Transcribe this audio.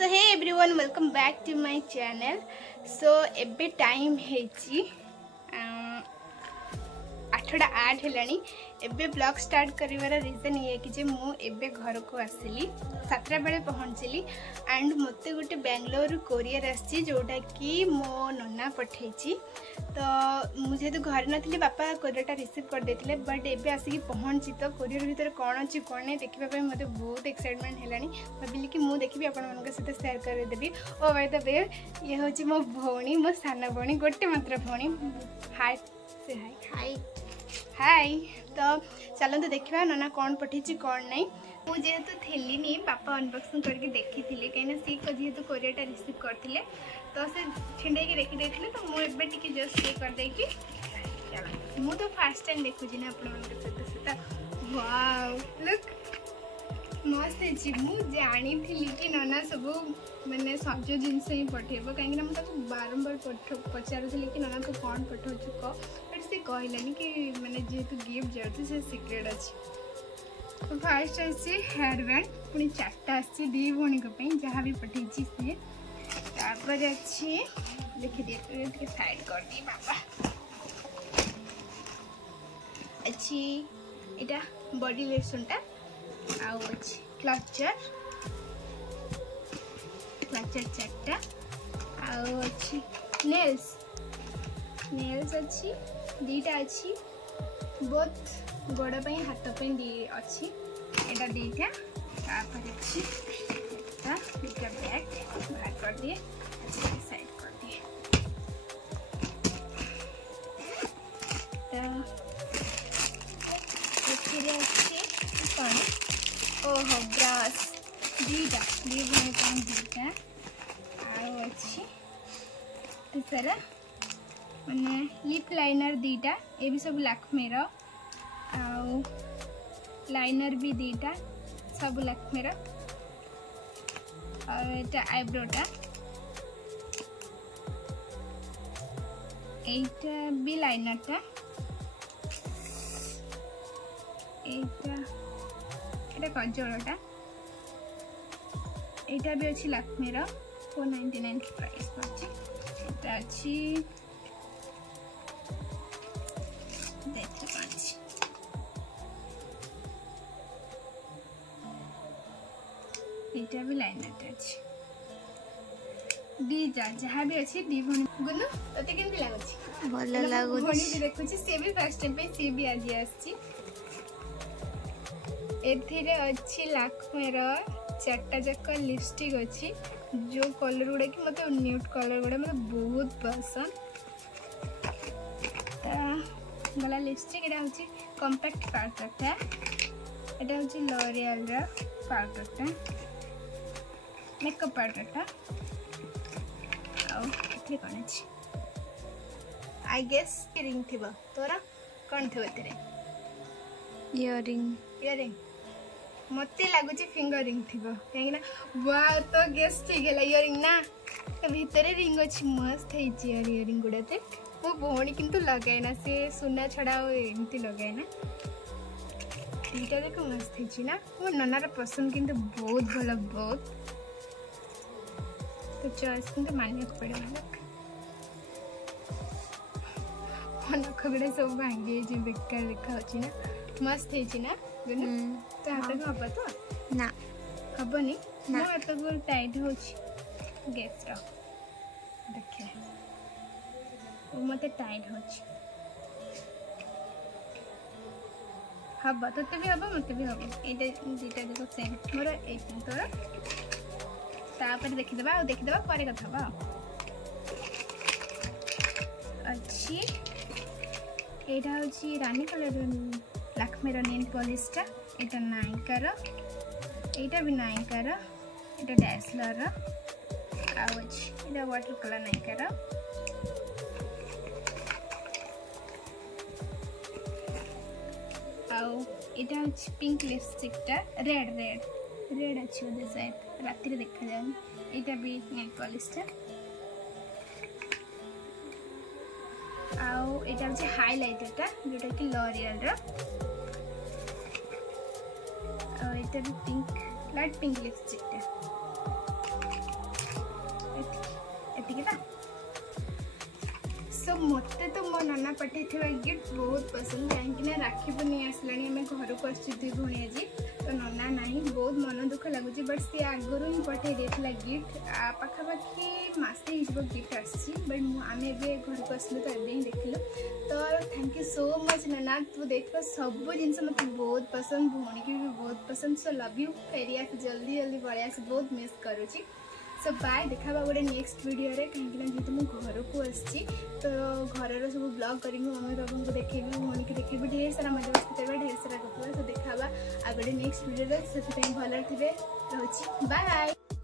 So hey everyone welcome back to my channel. So एबे time हेची 8:08 हेलानी। एबे blog start करिवार reason ये कि जे मु एबे घर को आसिली 7टा बेले पहुँचली एंड मते गोटे बेंगलोर कोरियर आसी जोटा कि मो नन्ना पठेची। तो मुझे तो घर नथली बापा कोरियरटा रिसीव कर देथिले बट एबे आसिकी पहुँची तो कोरियर भीतर कौन अच्छी कौन नहीं देखा मत बहुत एक्साइटमेंट है। भाविली कि मुझे देखी आपण सहित सेयार करदेवी। ओ बाय द वे ये हूँ मो भौणी मो सान भौणी गोटे मात्र भौणी। हाय से हाय हाय हाय। तो चलते देखा नना कौन पठेची कौन नहीं। मुझे जेहेतु थी नहीं बापा अनबॉक्सिंग करके देखी थी कहीं सी जेहेतु कोरियरटा रिसीव करते तो से छिंडे रखीदे तो मुझे जस्ट ये करदे मु तो फास्ट टाइम देखुची ना आप वाव लुक मस्त है। मुझे जानी कि नना सब मैंने सज जिनस ही पठेब कहीं मुझे बारंबार पचारूली कि नना तू कौन पठाऊ कह बट सी कहलानी कि मैंने जेहेतु गिफ्ट जाऊँ से सिक्रेट अच्छी। तो फास्ट अच्छे हेयर बैंड पुणी 4टा आसी दी भौणी जहाँ भी पठे सी तापर अच्छी देखी दिए साइड कर दी बाबा अच्छी इटा बॉडी लोशनटा आउ अच्छी क्लचर 4टा आउ अच्छी नेल्स अच्छी 2टा अच्छी बहुत गोड़ पे हाथ पे अच्छी एटा 2टा तापर अच्छी 2टा बैग बाहर कर दिए साइड कर दिए। तो ओहो ब्रश 2टा दी भौणी 2टा आउ अच्छी तीसरा मैंने लिप लाइनर 2टा ये भी सब लैक्मेर आउ लाइनर भी 2टा सब लैक्मेर और एटा आईब्रोटा एटा भी लाइनरटा एटा कजलटा एटा भी अच्छी लैक्मेर 499 प्राइस पड़े अच्छी एटा भी लाइनर अच्छी दीजा जहाँ भी अच्छी दी भौणी गुनु तते केमती लागुची भल लागुची भौणी देखुची से भी फर्स्ट टाइम पे से भी आज आसी एथिरे अच्छी लैक्मेर 4टा जाक लिपस्टिक अच्छी जो कलर गुड़ा कि मतलब न्यूड कलर गुड़ा मतलब बहुत पसंद। गला लिपस्टिक एटा होची कॉम्पैक्ट पाउडरटा एटा होची लॉरियल रा पाउडरटा मेकअप पाउडरटा आउ कौन अच्छी आई गेस रिंग थी तोरा कौन थी एते इयरिंग मत लगुच फिंगर रिंग थी कहीं वाह तो गेस ठीक है इयरिंग ना भितर रिंग अच्छी मस्त है इयरिंग गुड़ा तो मो भौणी किंतु लगाएना से सुना छड़ा एमती लगाएना 2टा देख मस्त है ना मो ननार पसंद किंतु बहुत भल बहुत तो चॉइस किंतु मानिया पड़े नख गुड़ा सब भांगी बेकार देखा ना मस्त है ना तो हाथ को हब तो ना हबनी मो हाथ को टाइट हो गैस देखे मत टाइट हो हब तोते भी हम मत भी हम ये 2टा देख सेम मोर एक तोर तापर देखीदे पर कथा अच्छी एटा हूँ रानी कलर लैक्मेर नेल पॉलिशटा एटा नायिकार एटा भी नायिकार एटा डैसलर एटा वाटर कलर नायिकार आउ एटा हूँ पिंक लिपस्टिकटा रेड अच्छी बोधे शायद राति देखा जाए एटा भी नेल पॉलिशटा आउ एटा हूँ हाइलाइटरटा जोटा कि लॉरियल रा एटा भी पिंक लाइट पिंक लिपस्टिकटा ठीक है। सो मते तो मो नना पठे गिफ्ट बहुत पसंद कहीं राखी पूर्णिमा आसलानी आम घर को आसी दुई भौणी आज तो नना ना बहुत मन दुख लगुच बट सी आगुरी ही पठे देता गिफ्ट पाखापाखि मसे गिफ्ट आसी बट आम घर को आसलु तो ये देखिलु तो थैंक यू सो मच नना तू देख सब जिन मत बहुत पसंद भौणी की भी बहुत पसंद सो लव यू फेरी आस जल्दी जल्दी पलि आस बहुत मिस करुँची सो बाय देखा गोटे नेक्स्ट वीडियो रे कहीं जेहतु मुझे घर को आसी तो घर सब ब्लॉग करी मम्मी बाबा को देखेबी भौणी की देखेबी ढेर सारा मजा मस्ती करवा ढेर सारा गपवा तो देखा आ गोटे नेक्स्ट वीडियो से भल थे रोची बाय।